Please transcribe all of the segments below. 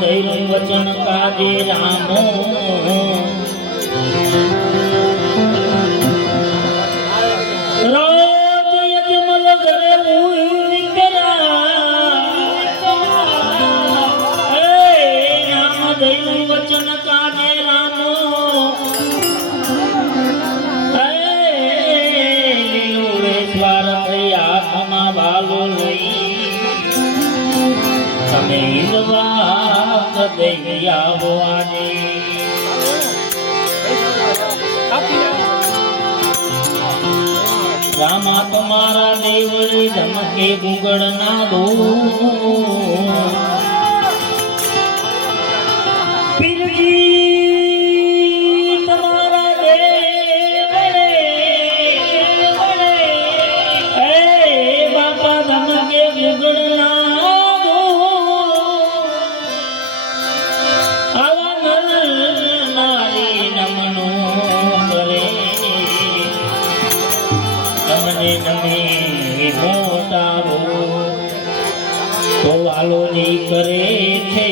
ધૈર્ય વચન કાજે રામો. દઈ ગયા ભવાની રામા તમારા દેવળી ધમકે ગુગળ ના દો કાળોની કરે છે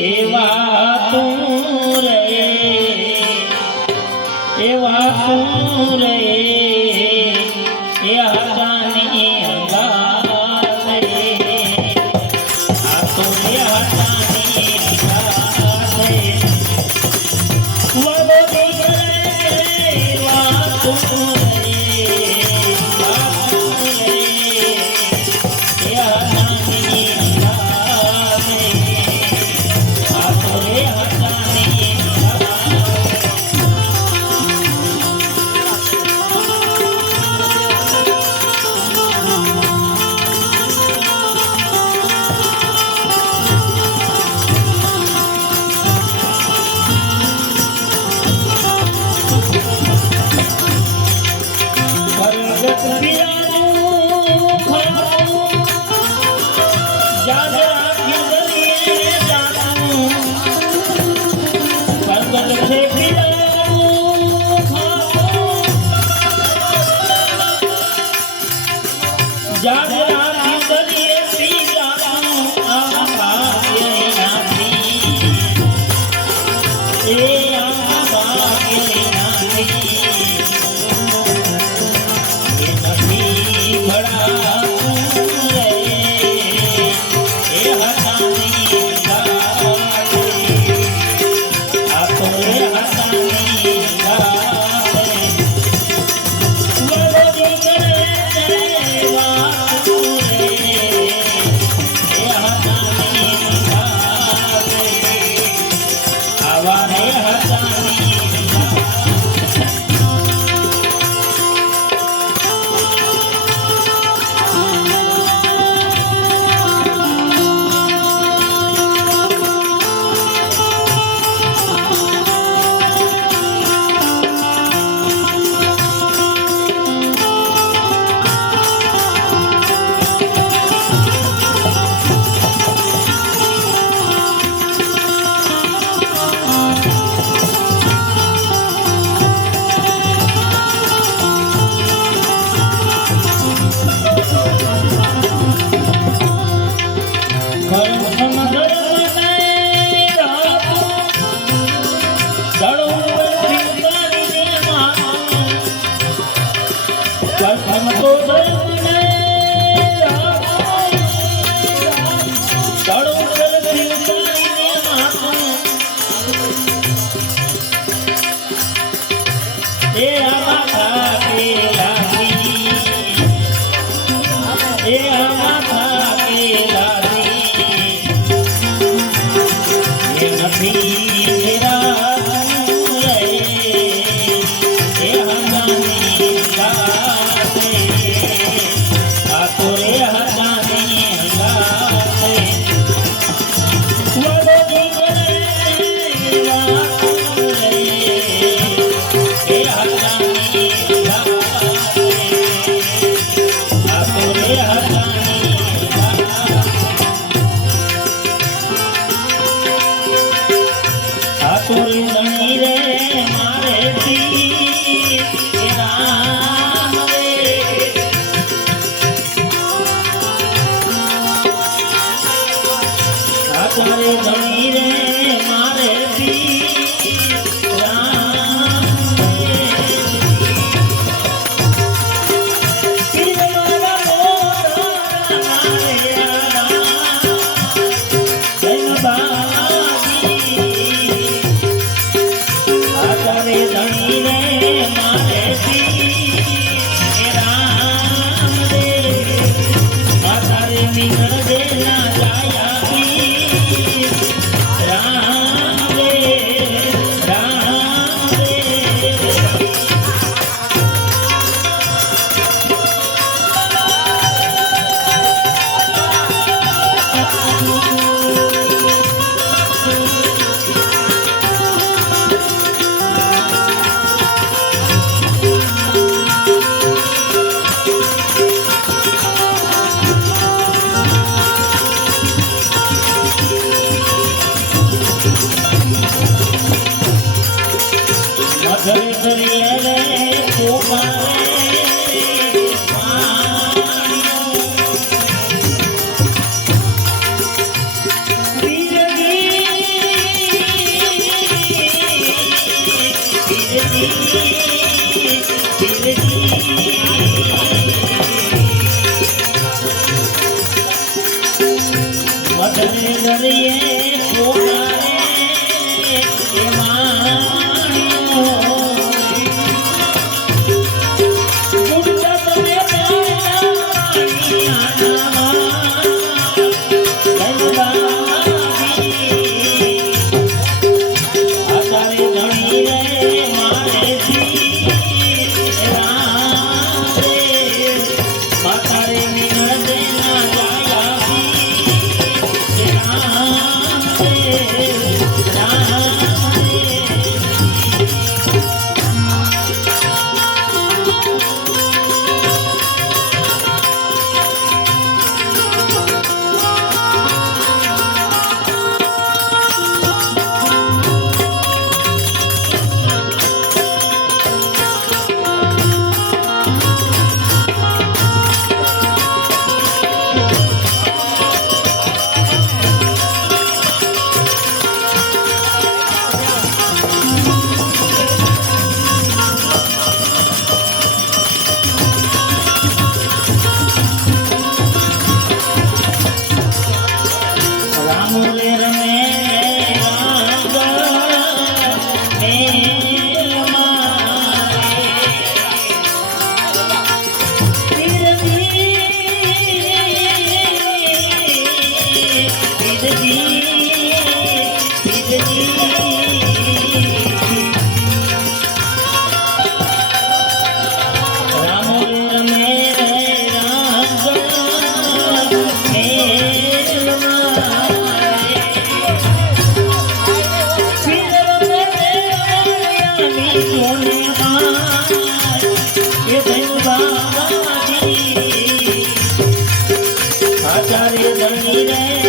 Yeah. રામ ધણી રે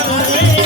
એવા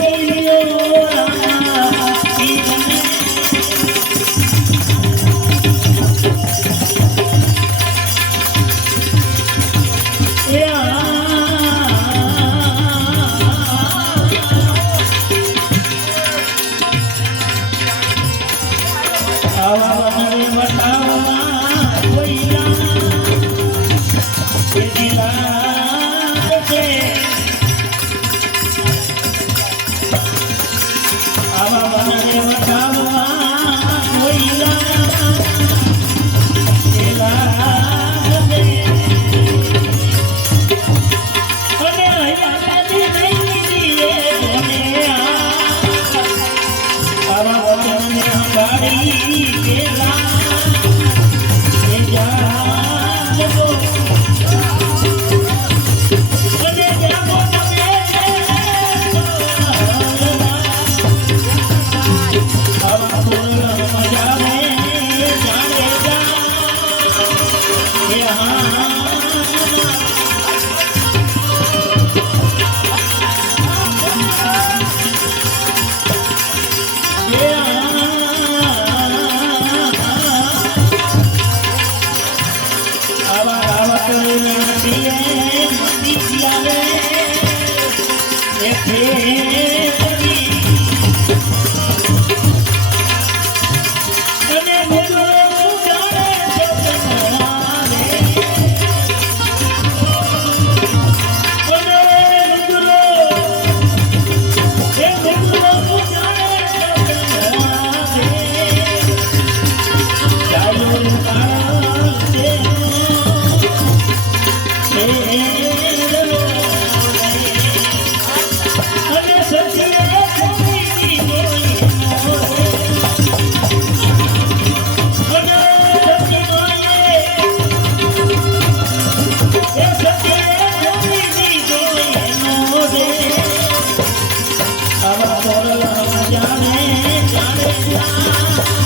娘的人呐